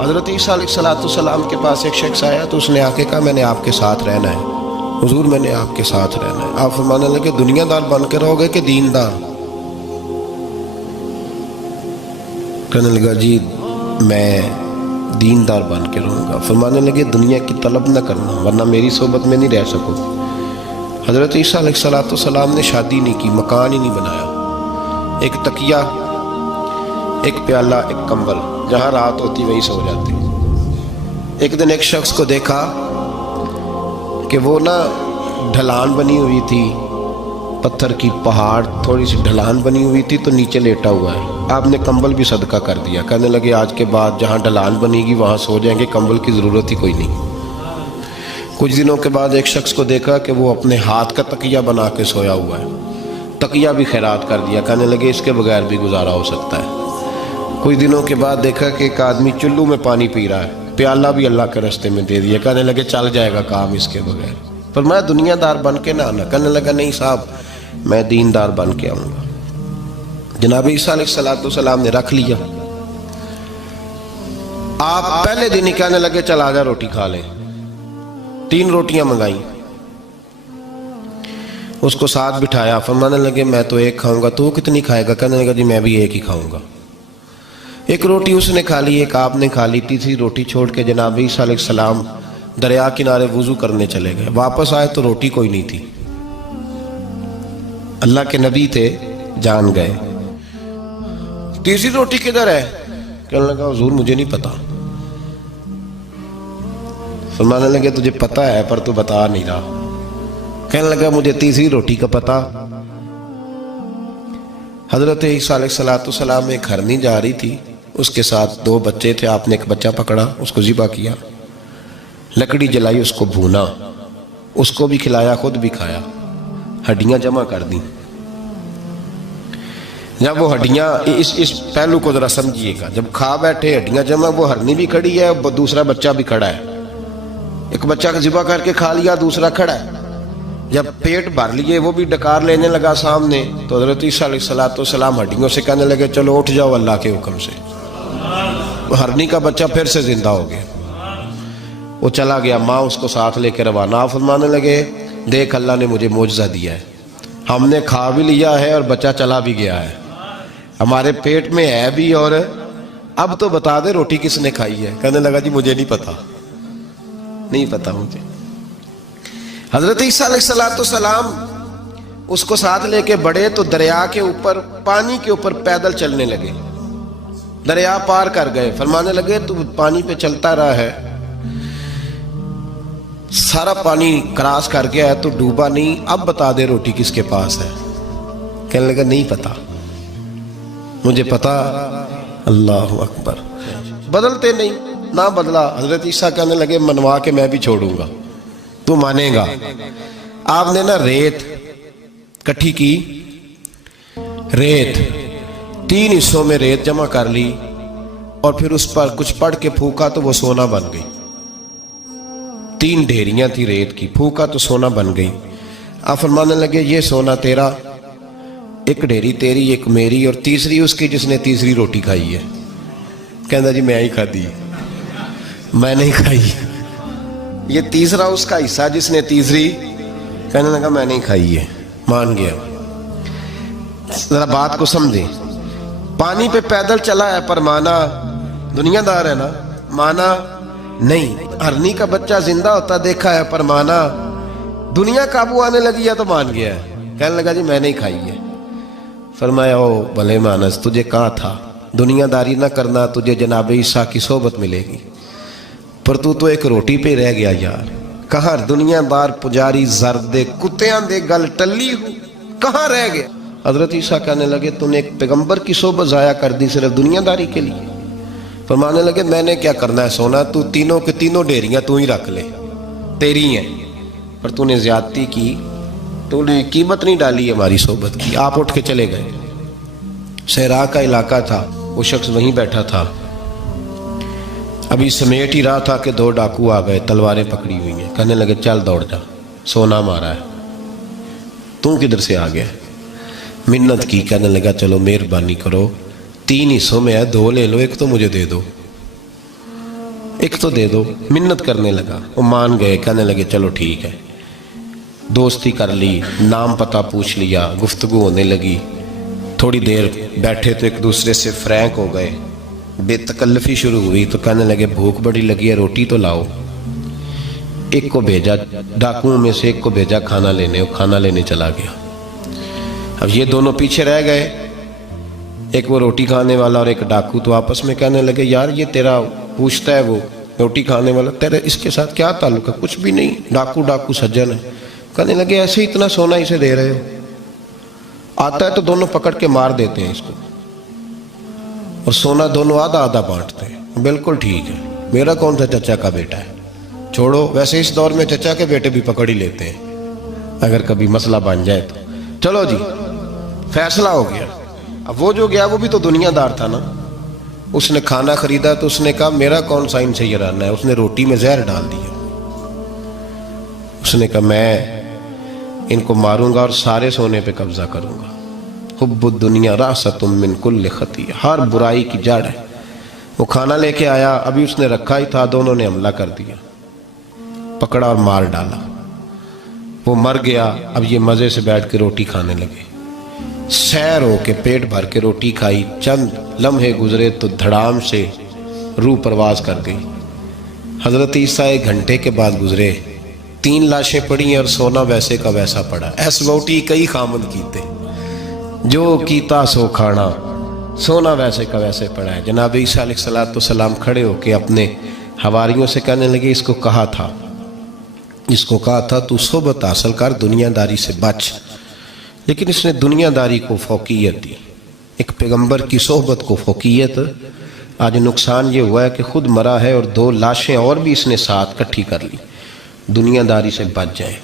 حضرت عیسیٰ علیہ السلام کے پاس ایک شخص آیا تو اس نے آ کے کہا میں نے آپ کے ساتھ رہنا ہے، حضور میں نے آپ کے ساتھ رہنا ہے۔ آپ فرمانے لگے دنیا دار بن کے رہو گے کہ دیندار؟ کہنے لگا جی میں دیندار بن کے رہوں گا۔ فرمانے لگے دنیا کی طلب نہ کرنا ورنہ میری صحبت میں نہیں رہ سکو۔ حضرت عیسیٰ علیہ السلام نے شادی نہیں کی، مکان ہی نہیں بنایا، ایک تکیہ، ایک پیالہ، ایک کمبل، جہاں رات ہوتی وہی سو جاتے۔ ایک دن ایک شخص کو دیکھا کہ وہ ڈھلان بنی ہوئی تھی، پتھر کی پہاڑ تھوڑی سی ڈھلان بنی ہوئی تھی تو نیچے لیٹا ہوا ہے۔ آپ نے کمبل بھی صدقہ کر دیا، کہنے لگے آج کے بعد جہاں ڈھلان بنے گی وہاں سو جائیں گے، کمبل کی ضرورت ہی کوئی نہیں۔ کچھ دنوں کے بعد ایک شخص کو دیکھا کہ وہ اپنے ہاتھ کا تکیہ بنا کے سویا ہوا ہے، تکیہ بھی خیرات کر دیا، کہنے لگے اس کے بغیر بھی گزارا ہو سکتا ہے۔ کچھ دنوں کے بعد دیکھا کہ ایک آدمی چلو میں پانی پی رہا ہے، پیالہ بھی اللہ کے راستے میں دے دیا، کہنے لگے چل جائے گا کام اس کے بغیر۔ پر میں دنیا دار بن کے نہ آنا، کہنے لگا نہیں صاحب میں دیندار بن کے آؤں گا۔ جناب عیسیٰ علیہ السلام نے رکھ لیا۔ آپ پہلے دن ہی کہنے لگے چل آجا روٹی کھا لیں۔ 3 روٹیاں منگائیں، اس کو ساتھ بٹھایا، فرمانے لگے میں تو ایک کھاؤں گا، تو کتنی کھائے گا؟ کہنے لگا جی میں بھی ایک ہی کھاؤں گا۔ ایک روٹی اس نے کھا لی، ایک آپ نے کھا لی، تیسری روٹی چھوڑ کے جناب عیسیٰ علیہ السلام دریا کنارے وضو کرنے چلے گئے۔ واپس آئے تو روٹی کوئی نہیں تھی، اللہ کے نبی تھے، جان گئے۔ تیسری روٹی کدھر ہے؟ کہنے لگا حضور مجھے نہیں پتا۔ فرمانے لگے تجھے پتا ہے پر تو بتا نہیں رہا۔ کہنے لگا مجھے تیسری روٹی کا پتا۔ حضرت عیسیٰ علیہ السلام ایک ہرنی جا رہی تھی، اس کے ساتھ 2 بچے تھے، آپ نے ایک بچہ پکڑا، اس کو ذبح کیا، لکڑی جلائی، اس کو بھونا، اس کو بھی کھلایا، خود بھی کھایا، ہڈیاں جمع کر دیں۔ جب وہ ہڈیاں اس پہلو کو ذرا سمجھیے گا، جب کھا بیٹھے ہڈیاں جمع، وہ ہرنی بھی کھڑی ہے، دوسرا بچہ بھی کھڑا ہے، ایک بچہ ذبح کر کے کھا لیا، دوسرا کھڑا ہے۔ جب پیٹ بھر لیے وہ بھی ڈکار لینے لگا سامنے، تو حضرت عیسیٰ علیہ السلام ہڈیوں سے کہنے لگے چلو اٹھ جاؤ اللہ کے حکم سے۔ ہرنی کا بچہ پھر سے زندہ ہو گیا، وہ چلا گیا، ماں اس کو ساتھ لے کے روانہ۔ فرمانے لگے دیکھ اللہ نے مجھے معجزہ دیا ہے، ہم نے کھا بھی لیا ہے اور بچہ چلا بھی گیا ہے، ہمارے پیٹ میں ہے بھی، اور اب تو بتا دے روٹی کس نے کھائی ہے؟ کہنے لگا جی مجھے نہیں پتا، نہیں پتا مجھے۔ حضرت عیسیٰ علیہ السلام اس کو ساتھ لے کے بڑھے تو دریا کے اوپر، پانی کے اوپر پیدل چلنے لگے، دریا پار کر گئے۔ فرمانے لگے تو پانی پہ چلتا رہا ہے، سارا پانی کراس کر گیا ہے تو ڈوبا نہیں، اب بتا دے روٹی کس کے پاس ہے؟ کہنے لگا نہیں پتا مجھے پتا۔ اللہ اکبر، بدلتے نہیں، نہ بدلا۔ حضرت عیسیٰ کہنے لگے منوا کے میں بھی چھوڑوں گا، تو مانے گا۔ آپ نے ریت کٹھی کی، ریت 3 حصوں میں ریت جمع کر لی اور پھر اس پر کچھ پڑھ کے پھونکا تو وہ سونا بن گئی۔ 3 ڈھیریاں تھی ریت کی، پھونکا تو سونا بن گئی۔ آپ فرمانے لگے یہ سونا تیرا، ایک ڈھیری تیری، ایک میری، اور تیسری اس کی جس نے تیسری روٹی کھائی ہے۔ کہنا جی میں ہی کھا دی، میں نہیں کھائی۔ یہ تیسرا اس کا حصہ جس نے تیسری، کہنے لگا میں نہیں کھائی ہے، مان گیا۔ ذرا بات کو سمجھیں، پانی پہ پیدل چلا ہے پر مانا، دنیا دار ہے نا، مانا نہیں۔ ہرنی کا بچہ زندہ ہوتا دیکھا ہے پر مانا، دنیا قابو آنے لگی ہے تو مان گیا ہے۔ کہنے لگا جی میں نہیں کھائی ہے۔ فرمایا او بھلے مانس، تجھے کہا تھا دنیا داری نہ کرنا، تجھے جناب عیسیٰ کی صحبت ملے گی، پر تو ایک روٹی پہ رہ گیا یار۔ کہاں دنیا دار پجاری زرد دے کتیاں دے گل ٹلی ہو، کہاں رہ گیا؟ حضرت عیسیٰ کہنے لگے تو نے ایک پیغمبر کی صحبت ضائع کر دی صرف دنیا داری کے لیے۔ فرمانے لگے میں نے کیا کرنا ہے سونا، تو تینوں کے تینوں ڈیریاں تو ہی رکھ لے، تیری ہیں، پر تو نے زیادتی کی، تو نے قیمت نہیں ڈالی ہماری صحبت کی۔ آپ اٹھ کے چلے گئے۔ صحرا کا علاقہ تھا، وہ شخص وہیں بیٹھا تھا، ابھی سمیٹ ہی رہا تھا کہ 2 ڈاکو آ گئے، تلواریں پکڑی ہوئی ہیں۔ کہنے لگے چل دوڑ جا، سونا مارا ہے، تو کدھر سے آ گیا؟ منت کی، کہنے لگا چلو مہربانی کرو، 3 حصوں میں ہے، 2 لے لو، ایک تو مجھے دے دو۔ ایک تو دے دو. منت کرنے لگا, وہ مان گئے, کہنے لگے چلو ٹھیک ہے. دوستی کر لی, نام پتہ پوچھ لیا, گفتگو ہونے لگی. تھوڑی دیر بیٹھے تو ایک دوسرے سے فرینک ہو گئے, بے تکلفی شروع ہوئی. تو کہنے لگے بھوک بڑی لگی ہے, روٹی تو لاؤ. ایک کو بھیجا, ڈاکوؤں میں سے ایک کو بھیجا کھانا لینے, وہ کھانا لینے چلا گیا. اب یہ دونوں پیچھے رہ گئے, ایک وہ روٹی کھانے والا اور ایک ڈاکو. تو آپس میں کہنے لگے یار یہ تیرا پوچھتا ہے وہ روٹی کھانے والا, تیرے اس کے ساتھ کیا تعلق ہے؟ کچھ بھی نہیں, ڈاکو سجن ہے. کہنے لگے ایسے اتنا سونا اسے دے رہے ہو, آتا ہے تو دونوں پکڑ کے مار دیتے ہیں اس کو, اور سونا دونوں آدھا آدھا بانٹتے ہیں. بالکل ٹھیک ہے, میرا کون سا چچا کا بیٹا ہے, چھوڑو. ویسے اس دور میں چچا کے بیٹے بھی پکڑ ہی لیتے ہیں اگر کبھی مسئلہ بن جائے تو. چلو جی فیصلہ ہو گیا. اب وہ جو گیا وہ بھی تو دنیا دار تھا نا, اس نے کھانا خریدا تو اس نے کہا میرا کون سا ان سے یہ رہنا ہے. اس نے روٹی میں زہر ڈال دیا. اس نے کہا میں ان کو ماروں گا اور سارے سونے پہ قبضہ کروں گا. حب الدنیا راست من کل خطیہ, ہر برائی کی جڑ ہے. وہ کھانا لے کے آیا, ابھی اس نے رکھا ہی تھا, دونوں نے حملہ کر دیا, پکڑا اور مار ڈالا. وہ مر گیا. اب یہ مزے سے بیٹھ کے روٹی کھانے لگے, سیر ہو کے پیٹ بھر کے روٹی کھائی. چند لمحے گزرے تو دھڑام سے روح پرواز کر گئی. حضرت عیسیٰ 1 گھنٹے کے بعد گزرے, 3 لاشیں پڑی ہیں اور سونا ویسے کا ویسا پڑا. ایس ووٹی کئی خامد کیتے, جو کیتا سو کھانا, سونا ویسے کا ویسے پڑا ہے. جناب عیسیٰ علیہ السلام کھڑے ہو کے اپنے حواریوں سے کہنے لگے اس کو کہا تھا تو صحبت حاصل کر, دنیا داری سے بچ. لیکن اس نے دنیا داری کو فوقیت دی, ایک پیغمبر کی صحبت کو فوقیت. آج نقصان یہ ہوا ہے کہ خود مرا ہے اور 2 لاشیں اور بھی اس نے ساتھ کٹھی کر لی. دنیا داری سے بچ جائیں.